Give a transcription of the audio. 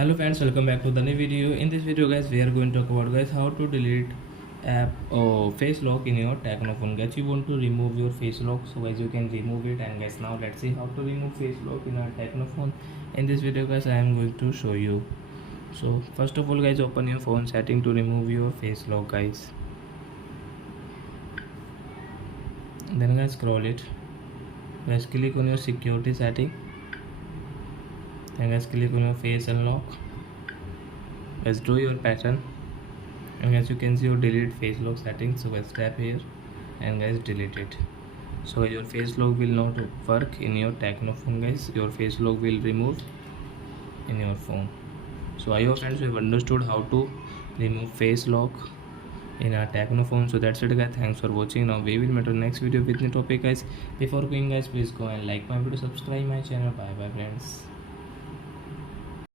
Hello friends, welcome back to the new video. In this video guys, we are going to talk about guys how to delete app or face lock in your Tecno phone. Guys, you want to remove your face lock, so guys you can remove it. And guys, now let's see how to remove face lock in our Tecno phone. In this video guys, I am going to show you. So first of all guys, open your phone setting to remove your face lock guys. Then guys, scroll it. Guys, click on your security setting. Then guys, click on your face unlock. Guys, draw your pattern. And guys, you can see your delete face lock settings. So guys, tap here and guys, delete it. So your face lock will not work in your Tecno phone guys. Your face lock will remove in your phone. So I hope friends you have understood how to remove face lock in our Tecno phone. So that's it guys, thanks for watching. Now we will meet on next video with new topic guys. Before going guys, please go and like my video, subscribe my channel. Bye bye friends.